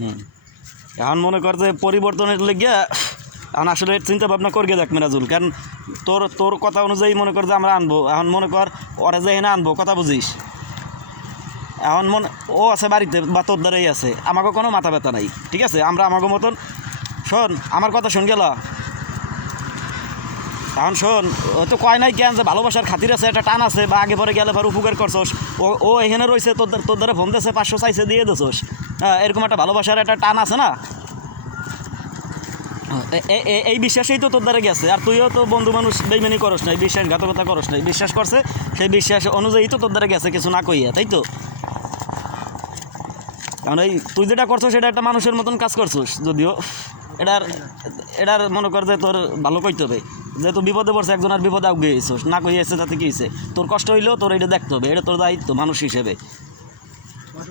হুম এখন মনে কর যে পরিবর্তনের লেগে এখন আসলে চিন্তা ভাবনা করিয়ে দেখ মেরাজুল, কারণ তোর তোর কথা অনুযায়ী মনে কর যে আমরা আনবো, এখন মনে কর ওরা যে এনে আনবো, কথা বুঝিস? এখন ও আছে বাড়িতে বা তোর দ্বারাই আছে, আমাকে কোনো মাথা ব্যথা নাই, ঠিক আছে? আমরা আমাকে মতন শোন, আমার কথা শুন গেল। এখন শোন, ও তো কয় নাই কেন যে ভালোবাসার খাতির আছে, একটা টান আছে, বা আগে পরে গেলে পরে উপকার করছোস। ও এখানে রয়েছে, তোর দ্বারা ফোন দিয়েছে, 500 চাইছে দিয়ে দিছোস। হ্যাঁ, এরকম একটা ভালোবাসার একটা টান আছে না? এই বিশ্বাসেই তো তোর দ্বারা গেছে। আর তুইও তো বন্ধু মানুষ বেইমানি করস নাই, বিশ্বাসঘাতকতা করস নাই, বিশ্বাস করছে, সেই বিশ্বাস অনুযায়ী তো তোর দ্বারা গেছে, কিছু না কইয়া, তাই তো? কারণ এই তুই যেটা করছো সেটা একটা মানুষের মতন কাজ করছোস, যদিও এটার মনে কর যে তোর ভালো কইতে হবে, যেহেতু বিপদে পড়ছে, একজনের বিপদে আগে গিয়েছিস, না কইয়াছে তাতে কী হয়েছে? তোর কষ্ট হইলেও তোর এটা দেখতে হবে, এটা তোর দায়িত্ব মানুষ হিসেবে।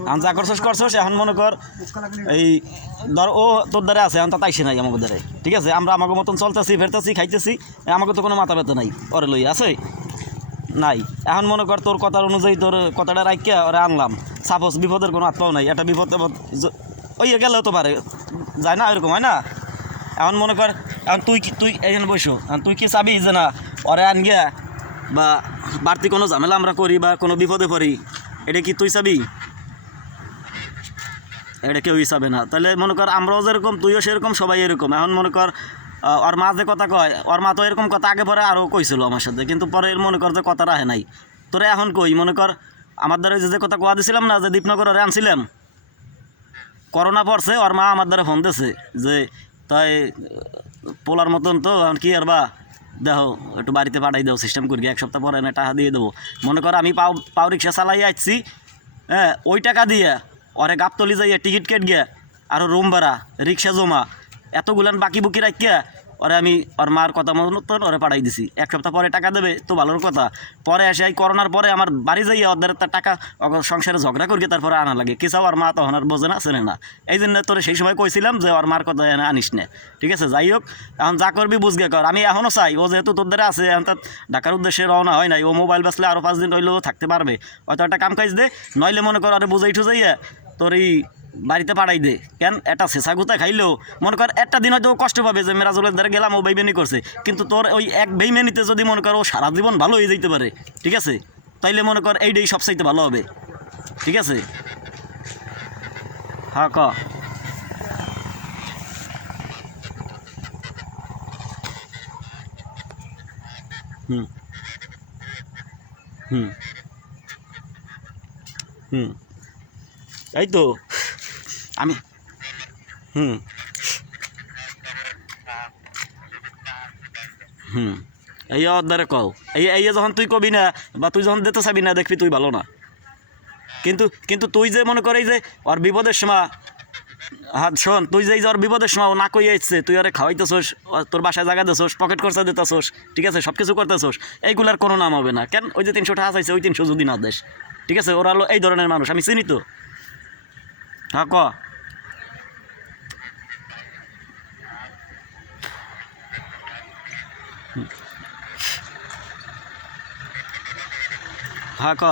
এখন যা করছোস, এখন মনে কর এই ধর ও তোর দ্বারা আছে, এখন তা তাইছে নাই আমাকে দ্বারে, ঠিক আছে? আমরা আমাকে মতন চলতেছি, ফেরতেছি, খাইতেছি, আমাকে তো কোনো মাথা ব্যথা নাই ওরে লই আছে নাই। এখন মনে কর তোর কথার অনুযায়ী তোর কথাটা রাখিয়া ওরে আনলাম, সাপোজ বিপদের কোনো আত্মাও নাই, একটা বিপদ ওই গেলেও তো পারে, যায় না, এরকম হয় না? এখন মনে কর, এখন তুই এখানে বসো, এখন তুই কি চাবি যে না ওরে আন গিয়া বা বাড়তি কোনো ঝামেলা আমরা করি বা কোনো বিপদে পড়ি? এটা কি তুই চাবি? এটা কেউ হিসাবে না। তাহলে মনে কর আমরাও যেরকম, তুইও সেরকম, সবাই এরকম। এখন মনে কর ওর মা যে কথা কয়, ওর মা তো এরকম কথা আগে পরে আরও কইছিল আমার সাথে, কিন্তু পরে মনে কর যে কথা রাহে নাই। তোরে এখন কই, মনে কর আমার দ্বারা যে কথা কোয়া দিছিলাম না, যে দীপনগর ওরে আনছিলাম, করোনা পড়ছে, ওর মা আমার দ্বারা ফোন দিছে যে তাই পোলার মতন তো এখন কি আর বা দেখো একটু বাড়িতে পাঠাই দেবো, সিস্টেম করি, 1 সপ্তাহ পরে এনে টাকা দিয়ে দেবো। মনে কর আমি পাও রিক্সা চালাই আসছি, হ্যাঁ, ওই টাকা দিয়ে ওরে গাবতলি যাইয়া টিকিট কেট গিয়া আরও রুম ভাড়া, রিক্সা জমা, এতগুলান বাকি বুকি রাখিয়া ওরে আমি ওর মার কথা মতন ওরে পাঠাই দিছি। 1 সপ্তাহ পরে টাকা দেবে তো ভালোর কথা, পরে এসে এই করোনার পরে আমার বাড়ি যাইয়া ওদের তার টাকা সংসারে ঝগড়া করিয়ে তারপরে আনা লাগে, কেসাও আর মা তখন আর বোঝে না, চেনে না। এই জন্য তোরে সেই সময় কইছিলাম যে ওর মার কথা এনে আনিস না, ঠিক আছে? যাই হোক, এখন যা করবি বুঝগে কর। আমি এখনও চাই ও যেহেতু তোর দ্বারা আছে, এখন তার ঢাকার উদ্দেশ্যে রওনা হয় নাই, ও মোবাইল বেসলে আরও 5 দিন রইলেও থাকতে পারবে, হয়তো একটা কাম কাজ দে, নইলে মনে কর আরে বুঝাই ঠুজাইয়া তোর এই বাড়িতে পাঠাই দে। কেন একটা শেষা গুতা খাইলেও মনে কর একটা দিন হয়তো কষ্ট পাবে যে মেরাজুলের দ্বারা গেলাম, ও বেইমানি করছে, কিন্তু তোর ওই এক বেইমানিতে যদি মনে কর ও সারা জীবন ভালো হয়ে যেতে পারে, ঠিক আছে? তাইলে মনে কর এইটাই সবচাইতে ভালো হবে, ঠিক আছে? হ্যাঁ, ক। হুম হুম হুম এই তো আমি হুম হুম এই দ্বারা কও, এই যখন তুই কবি না বা তুই যখন দিতে চাবি না, দেখবি তুই ভালো না। কিন্তু কিন্তু তুই যে মনে করে যে ওর বিপদের সময়, হ্যাঁ শোন, তুই যে ওর বিপদের সময় ও না কই আসছে, তুই ওরে খাওয়াইতেছোস, তোর বাসায় জায়গা দিছোস, পকেট খরচা দিতেছোস, ঠিক আছে, সব কিছু করতেছোস, এইগুলার কোনো নাম হবে না। কেন ওই যে 300 টাকা চাইছে, ওই 300 যদি না দেশ, ঠিক আছে? ওরা হলো এই ধরনের মানুষ, আমি চিনি তো। হ্যাঁ, ক। হ্যাঁ, ক।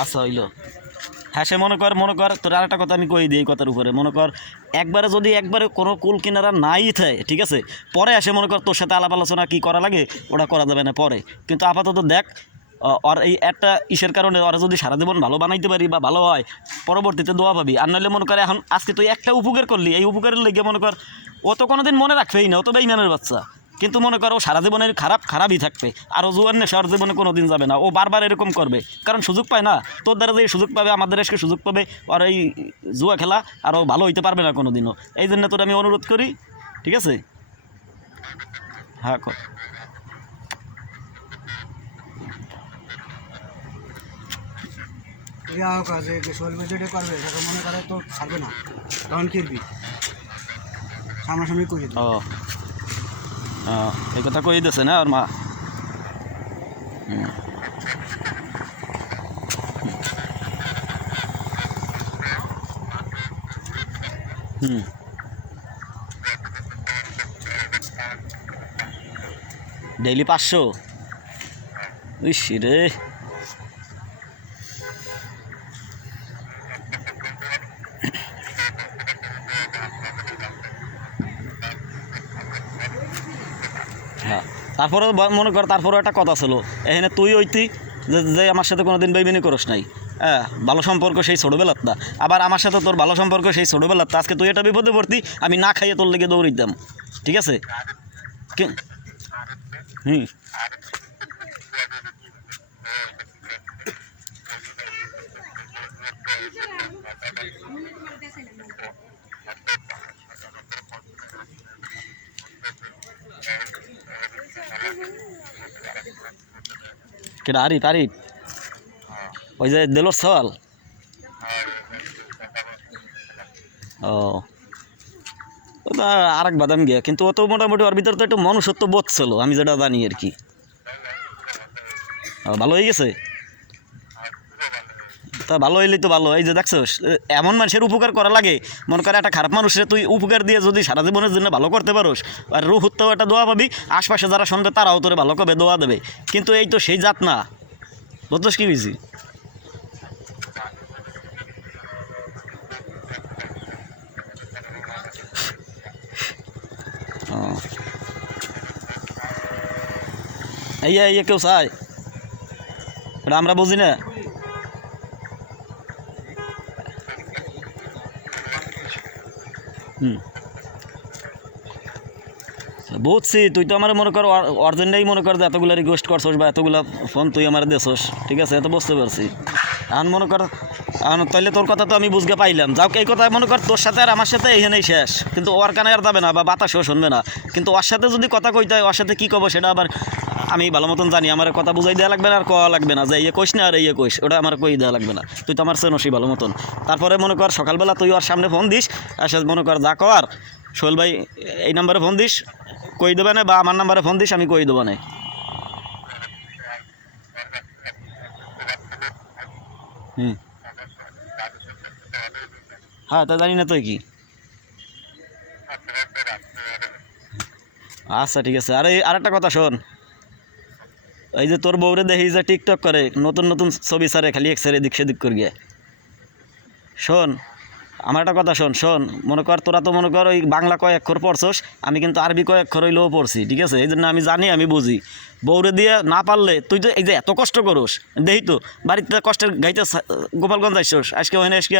আচ্ছা হইলো। হ্যাঁ, সে মনে কর তোর আর একটা কথা আমি কই দিই এই কথার উপরে, মনে কর একবারে কোনো কুল কিনারা নাই থাকে, ঠিক আছে, পরে আসে মনে কর তোর সাথে আলাপ আলোচনা কী করা লাগে ওটা করা যাবে না পরে, কিন্তু আপাতত দেখ আর এই একটা ইসের কারণে ওরা যদি সারা জীবন ভালো বানাইতে পারি বা ভালো হয়, পরবর্তীতে দোয়া পাবি। আর নাহলে মনে কর এখন আজকে তুই একটা উপকার করলি, এই উপকারের লেগে মনে কর ও তো কোনোদিন মনে রাখবেই না, ও তো বেইমানের বাচ্চা, কিন্তু মনে করো সারা জীবনের খারাপই থাকবে, আর ও জুয়ার নেশার জীবনে কোনো দিন যাবে না, ও বারবার এরকম করবে, কারণ সুযোগ পায় না। তোর দ্বারা যে সুযোগ পাবে, আমাদের দেশকে সুযোগ পাবে, আর এই জুয়া খেলা আর ও ভালো হইতে পারবে না কোনো দিনও। এই জন্য তোর আমি অনুরোধ করি, ঠিক আছে? হ্যাঁ, কাজে সোশ্যাল মিডিয়াটা করবে, তখন মনে করে তো ছাড়বে না, তখন কিনবি সামনাসামনি করে ও এই কথা কই দিয়েছে না আর মা? হুম ডেইলি 500? ইস রে হ্যাঁ তারপরে মনে কর তারপরে একটা কথা ছিল এখানে তুই ওইতি যে আমার সাথে কোনো দিন বেইমানি করস নাই, হ্যাঁ ভালো সম্পর্ক সেই ছোটোবেলার তা, আবার আমার সাথে তোর ভালো সম্পর্ক সেই ছোটোবেলার তা, আজকে তুই এটা বিপদে পড়তি আমি না খাইয়ে তোর লেগে দৌড়িতাম, ঠিক আছে হুম কেটা আরিফ আরিফ ওই যে দেলোর সওয়াল ও ওটা আর এক বাদাম গিয়া, কিন্তু ও তো মোটামুটি ওর ভিতরে তো একটু মনুষ্যত্ব বোধ ছিল আমি যেটা জানি আর কি। ভালো হয়ে গেছে, তা ভালো হইলেই তো ভালো। এই যে দেখছোস এমন মানুষের উপকার করা লাগে, মনে করে একটা খারাপ মানুষের তুই উপকার দিয়ে যদি সারা জীবনের জন্য ভালো করতে পারোস আর রুহুত্তেও একটা দোয়া পাবি, আশপাশে যারা শুনবে তারাও তোরে ভালো করবে, দোয়া দেবে। কিন্তু এই তো সেই জাত না, বুঝছিস কি বুঝি? এই কেউ চাই এটা আমরা বুঝি না। বুঝছি, তুই তো আমার মনে কর অর্জেন্টাই মনে কর যে এতগুলো রিকোয়েস্ট করছস বা এতগুলো ফোন তুই আমার দেছস, ঠিক আছে, এত বুঝতে পারছি। এখন মনে কর তাইলে তোর কথা তো আমি বুঝতে পাইলাম, যাও এই কথা মনে কর তোর সাথে আর আমার সাথে এইখানেই শেষ, কিন্তু ওর কানে আর যাবে না বা বাতাসও শুনবে না। কিন্তু ওর সাথে যদি কথা কইতে হয় ওর সাথে কী কব সেটা আবার আমি ভালো মতন জানি, আমার কথা বুঝাই দেওয়া লাগবে না আর কওয়া লাগবে না যে ইয়ে কইস না আর ইয়ে কইস, ওটা আমার কই দেওয়া লাগবে না, তুই তো আমার চেনসই ভালো মতন। তারপরে মনে কর সকালবেলা তুই ওর সামনে ফোন দিস, আর সে মনে কর যা কর সোহেল ভাই এই নাম্বারে ফোন দিস কই দেবে না, বা আমার নাম্বারে ফোন দিস আমি কই দেবো না। হুম হ্যাঁ তা জানি না তুই কি, আচ্ছা ঠিক আছে। আর একটা কথা শোন, এই যে তোর বউরে দেখি যে টিকটক করে নতুন নতুন ছবি ছাড়ে, খালি এক সারে এদিক সেদিক করিয়ে, শোন আমার একটা কথা শোন মনে কর তোরা তো মনে কর ওই বাংলা কয় অক্ষর পড়ছস, আমি কিন্তু আরবি কয় অক্ষর হইলেও পড়ছি, ঠিক আছে, এই জন্য আমি জানি আমি বুঝি। বউরে দিয়ে না পারলে তুই তো এই যে এত কষ্ট করস, দেখি তো বাড়িতে কষ্টের গাইতে গোপালগঞ্জ আসছস, আজকে ওখানে আজকে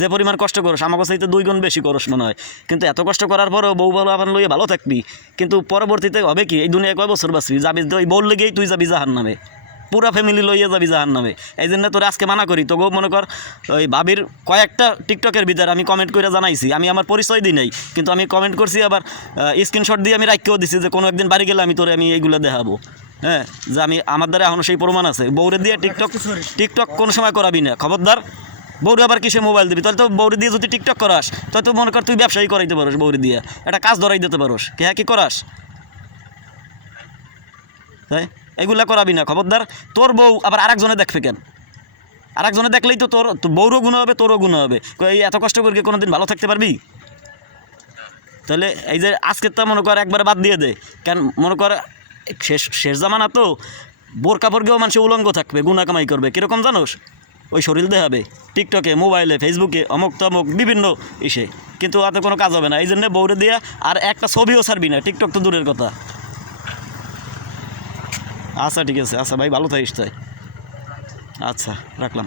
যে পরিমাণ কষ্ট করস আমার কাছে 2 গুণ বেশি করস মনে হয়, কিন্তু এত কষ্ট করার পরেও বউ ভালো আবার লইয়ে ভালো থাকবি, কিন্তু পরবর্তীতে হবে কি এই দুনিয়ায় কয় বছর বাঁচবি, যাবি ওই বউর লেগেই তুই যাবি জাহান্নামে, পুরা ফ্যামিলি লইয়া যাবি জাহান্নামে। এই জন্য তোর আজকে মানা করি, তোকেও মনে কর ওই ভাবির কয়েকটা টিকটকের ভিতরে আমি কমেন্ট করে জানাইছি, আমি আমার পরিচয় দিই নাই, কিন্তু আমি কমেন্ট করছি, আবার স্ক্রিনশট দিয়ে আমি রাখিও দিছি যে কোনো একদিন বাড়ি গেলে আমি তোরে আমি এইগুলো দেখাবো, হ্যাঁ, যে আমি আমার দ্বারা এখনও সেই প্রমাণ আছে। বউরে দিয়ে টিকটক কোনো সময় করাবি না, খবরদার। বউরে আবার কিসে মোবাইল দিবি, তাহলে তো বউরে দিয়ে যদি টিকটক করাস তাহলে তো মনে কর তুই ব্যবসায়ী করাইতে পারোস, বউরে দিয়ে একটা কাজ ধরাই দিতে পারোস, কে হ্যাঁ কি করাস, তাই এগুলা করাবি না, খবরদার। তোর বউ আবার আরেকজনে দেখবে কেন, আরেকজনে দেখলেই তো তোর বউরও গুণ হবে তোরও গুণ হবে, এই এত কষ্ট করে কোনো দিন ভালো থাকতে পারবি? তাহলে এই যে আজকের তো মনে কর একবার বাদ দিয়ে দে, কেন মনে কর শেষ জামানা তো, বোরকা পরগেও মানুষে উলঙ্গ থাকবে, গুণা কামাই করবে, কীরকম জানোস, ওই শরীর দেখাবে টিকটকে, মোবাইলে, ফেসবুকে, অমুক তমুক বিভিন্ন ইসে, কিন্তু তাতে কোনো কাজ হবে না। এই জন্য বউরে দিয়া আর একটা ছবিও ছাড়বি না, টিকটক তো দূরের কথা। আচ্ছা ঠিক আছে, আচ্ছা ভাই ভালো থাকিস তাই, আচ্ছা রাখলাম।